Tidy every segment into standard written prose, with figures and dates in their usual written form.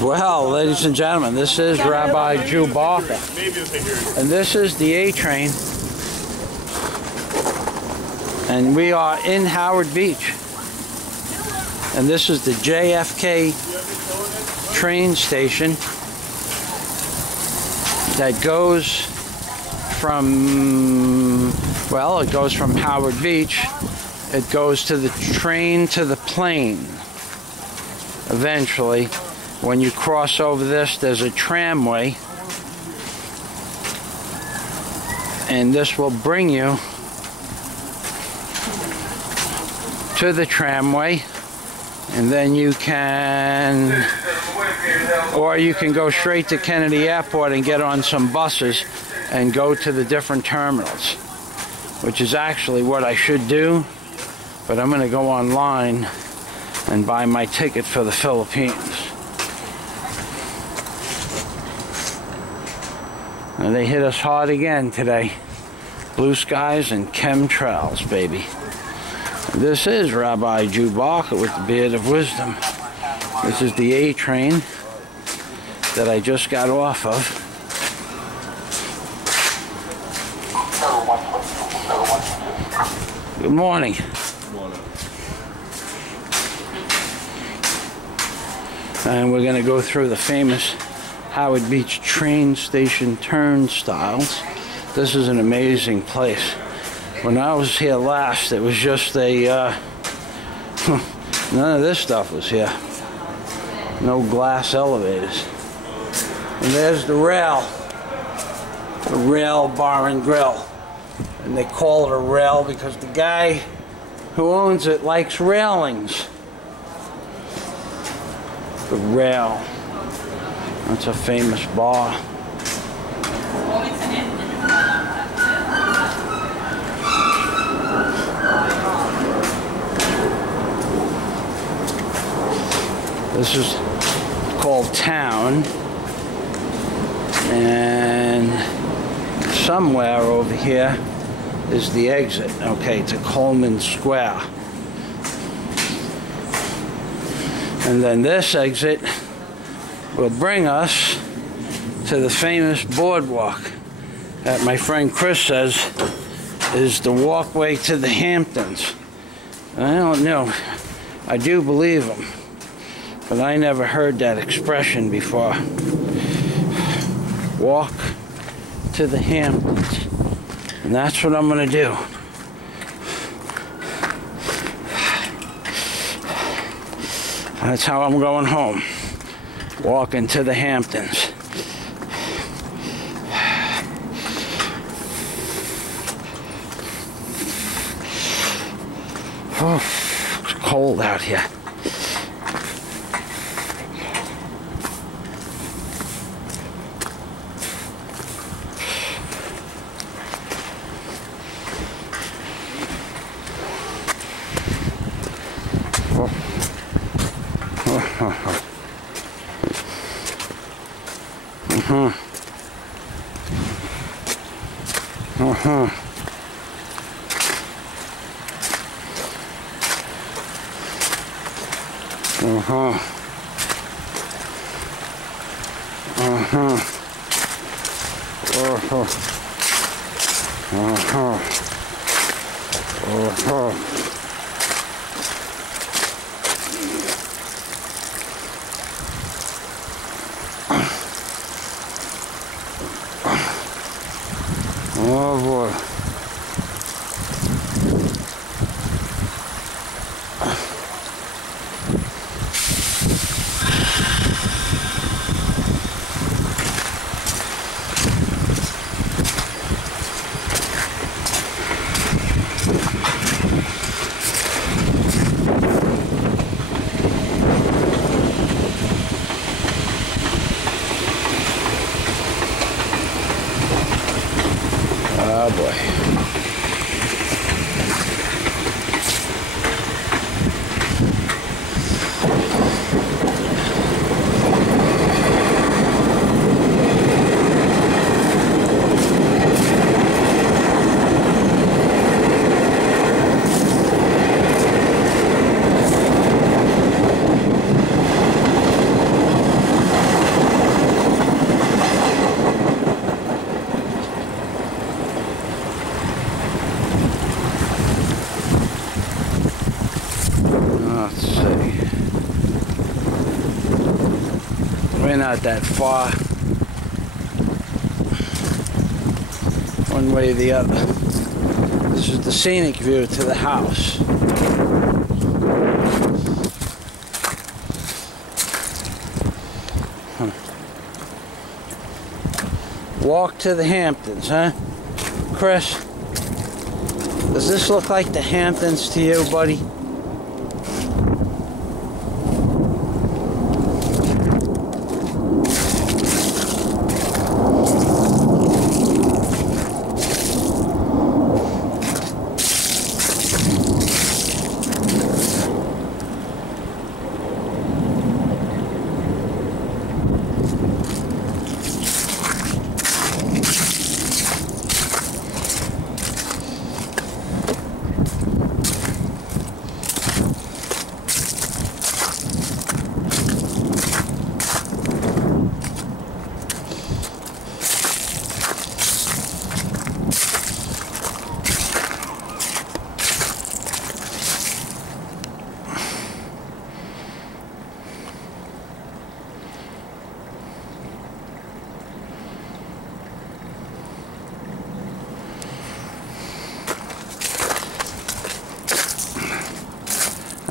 Well, ladies and gentlemen, this is Rabbi Jew Barker, and this is the A train, and we are in Howard Beach, and this is the JFK train station that goes from, well, it goes from Howard Beach, it goes to the train to the plane. Eventually, when you cross over this, there's a tramway, and this will bring you to the tramway, and then you can, or you can go straight to Kennedy Airport and get on some buses and go to the different terminals, which is actually what I should do, but I'm going to go online and buy my ticket for the Philippines. And they hit us hard again today. Blue skies and chemtrails, baby. This is Rabbi Jew Barker with the Beard of Wisdom. This is the A train that I just got off of. Good morning. Good morning. And we're going to go through the famous Howard Beach train station turnstiles. This is an amazing place. When I was here last, it was just a, none of this stuff was here. No glass elevators. And there's the rail bar and grill. And they call it a rail because the guy who owns it likes railings. The rail. That's a famous bar. This is called Town, and somewhere over here is the exit. Okay, to Coleman Square. And then this exit will bring us to the famous Boardwalk that my friend Chris says is the walkway to the Hamptons. I don't know. I do believe him, but I never heard that expression before. Walk to the Hamptons. And that's what I'm going to do. That's how I'm going home. Walking to the Hamptons. Oh, it's cold out here. Oh boy. Oh boy. We're not that far, one way or the other. This is the scenic view to the house. Walk to the Hamptons, huh? Chris, does this look like the Hamptons to you, buddy?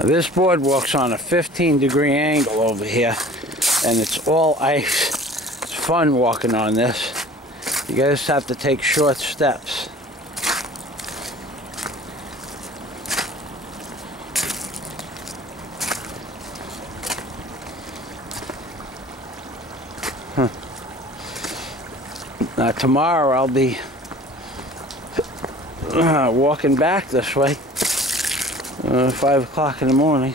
This boardwalk's on a 15-degree angle over here, and it's all ice. It's fun walking on this. You guys have to take short steps. Now tomorrow I'll be walking back this way. 5 o'clock in the morning.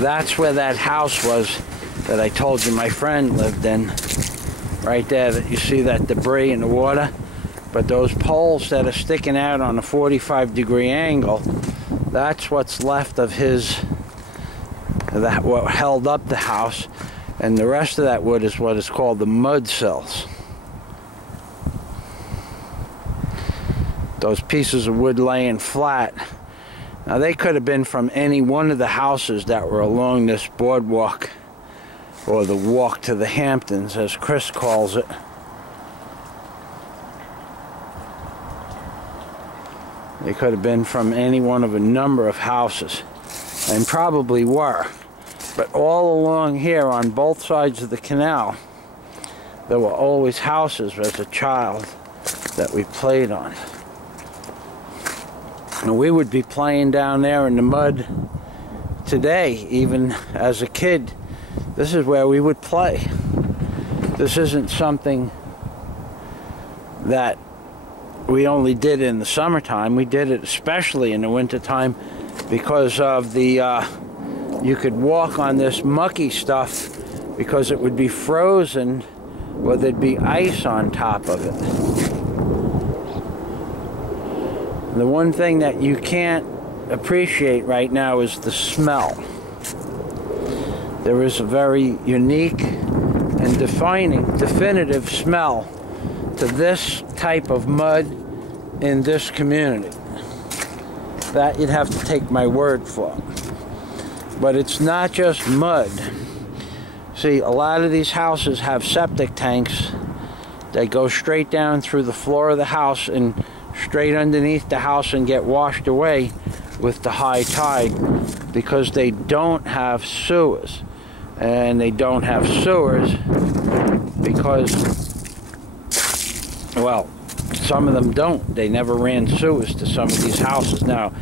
That's where that house was that I told you my friend lived in. Right there, that you see that debris in the water. But those poles that are sticking out on a 45-degree angle, that's what's left of his, that what held up the house. And the rest of that wood is what is called the mud sills. Those pieces of wood laying flat. Now they could have been from any one of the houses that were along this boardwalk, or the walk to the Hamptons, as Chris calls it. They could have been from any one of a number of houses, and probably were. But all along here on both sides of the canal, there were always houses as a child that we played on. And we would be playing down there in the mud today, even as a kid. This is where we would play. This isn't something that we only did in the summertime. We did it especially in the wintertime because of the, you could walk on this mucky stuff because it would be frozen or there'd be ice on top of it. The one thing that you can't appreciate right now is the smell. There is a very unique and definitive smell to this type of mud in this community. That you'd have to take my word for. But it's not just mud. See, a lot of these houses have septic tanks that go straight down through the floor of the house and straight underneath the house and get washed away with the high tide because they don't have sewers. And they don't have sewers because, well, some of them don't. They never ran sewers to some of these houses. Now,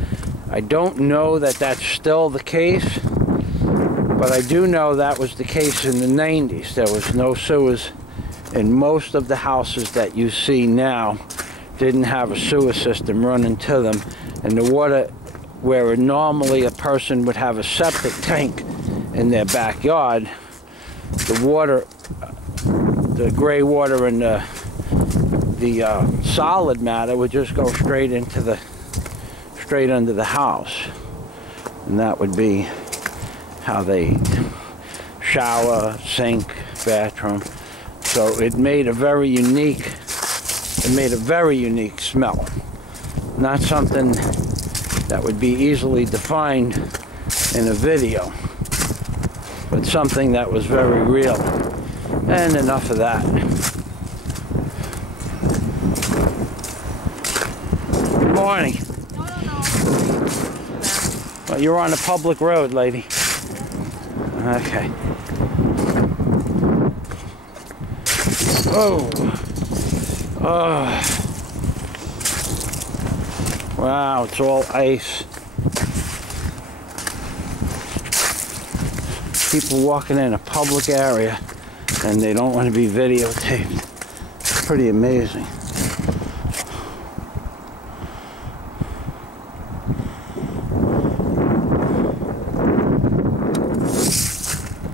I don't know that that's still the case, but I do know that was the case in the 90s. There was no sewers in most of the houses that you see now. Didn't have a sewer system running to them, and the water where normally a person would have a septic tank in their backyard, the water, the gray water in the the solid matter would just go straight under the house, and that would be how they shower, sink, bathroom. So it made a very unique smell. Not something that would be easily defined in a video, but something that was very real. And enough of that. Good morning. Well, you're on a public road, lady. Okay. Oh. Oh. Wow, it's all ice. People walking in a public area and they don't want to be videotaped. It's pretty amazing.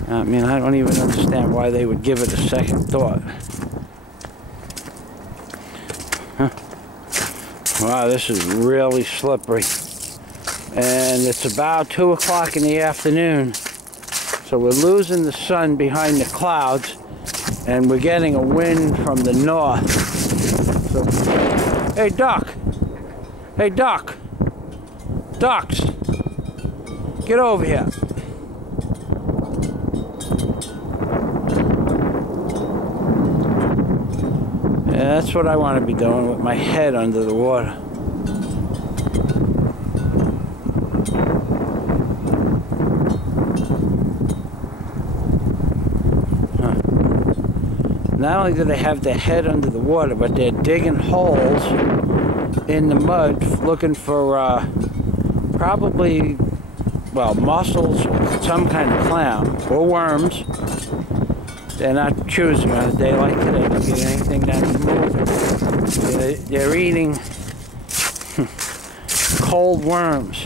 I mean, I don't even understand why they would give it a second thought. Huh. Wow, this is really slippery. And it's about 2 o'clock in the afternoon. So we're losing the sun behind the clouds, and we're getting a wind from the north. So, hey, duck. Hey, duck. Ducks. Get over here. Yeah, that's what I want to be doing with my head under the water. Not only do they have their head under the water, but they're digging holes in the mud looking for probably, well, mussels, some kind of clam, or worms. They're not choosing on a day like today to get anything that's moving. They're eating cold worms.